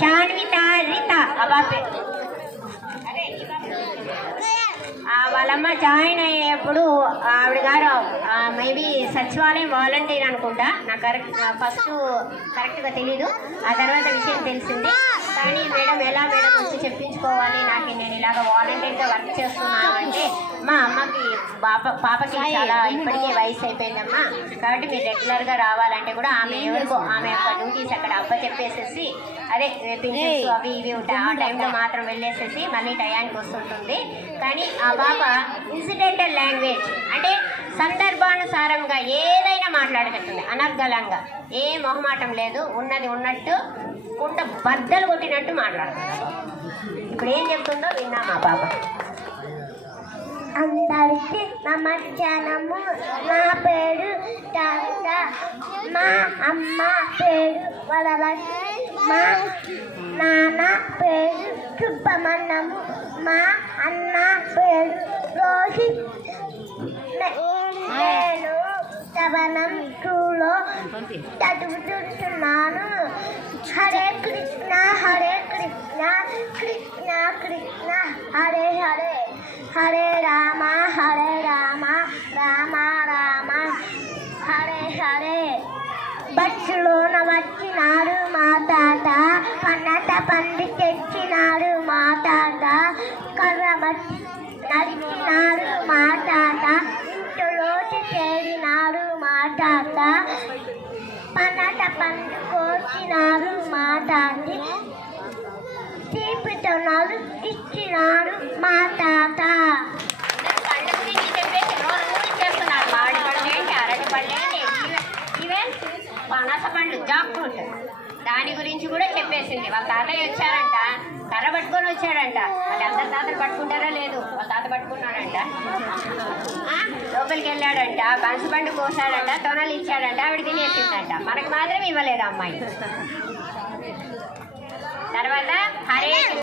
శాన్విత రిత అబాపే వాళ్ళమ్మ జాయిన్ అయ్యేప్పుడు ఆవిడ గారు మేబీ సచివాలయం వాలంటీర్ అనుకుంటా, నాకు ఫస్ట్ కరెక్ట్గా తెలీదు. ఆ తర్వాత విషయం తెలిసింది. కానీ మేడం వచ్చి చెప్పించుకోవాలి, నాకు నేను ఇలాగ వాలంటీర్గా వర్క్ చేస్తున్నాను అంటే, మా అమ్మకి పాపకి చాలా ఇప్పటికే వయసు అయిపోయిందమ్మా, కాబట్టి మీరు రెగ్యులర్గా రావాలంటే కూడా ఆమె యొక్క డ్యూటీస్ అక్కడ చెప్పేసేసి అదే పింఛన్స్ అవి ఇవి ఉంటాయి, ఆ టైంలో మాత్రం వెళ్ళేసేసి మళ్ళీ టయానికి వస్తుంటుంది. కానీ ఆ పాప ఇన్సిడెంటల్ లాంగ్వేజ్ అంటే సందర్భానుసారంగా ఏదైనా మాట్లాడగలుగుతుంది, అనర్గళంగా, ఏ మొహమాటం లేదు, ఉన్నది ఉన్నట్టు కుంట బద్దలు కొట్టినట్టు మాట్లాడుతుంది. ఇప్పుడు ఏం చెప్తుందో విన్నా మా పాప. అందరికీ నమస్కారము. నా పేరు టాంగ, మా అమ్మ పేరు వరలక్ష్మి, మా నాన్న పేరు సుబ్బమన్నము, మా అన్న పేరు రోహిత్. నేను శవనం స్కూల్లో చదువుతున్నాను. హరే కృష్ణ హరే కృష్ణ కృష్ణ కృష్ణ హరే హరే, హరే రామ రామ రామ హరే హరే. బస్సులోన వచ్చినాడు మా తాత, పన్నట పండి తెచ్చినాడు మా తాత, కర్ర బట్టి నడిచినాడు మా తాత, ఇంటిలోకి చేరినాడు మా తాత, పన్నట పండు కోసినాడు మా తాతి, తీపితో నలు ఇచ్చినాడు మా తాత. పనస పండు జాక్ ఫ్రూట్ దాని గురించి కూడా చెప్పేసింది. వాళ్ళ తాతయ్య వచ్చారంట, కర్ర పట్టుకొని వచ్చాడంట. వాళ్ళు అందరి తాతలు పట్టుకుంటారా లేదు, వాళ్ళ తాత పట్టుకున్నాడంట. లోపలికి వెళ్ళాడంట, పనస పండు కోసాడంట, తొనలు ఇచ్చాడంట, ఆవిడ తినేసిందంట. మనకు మాత్రం ఇవ్వలేదు అమ్మాయి. తర్వాత హరే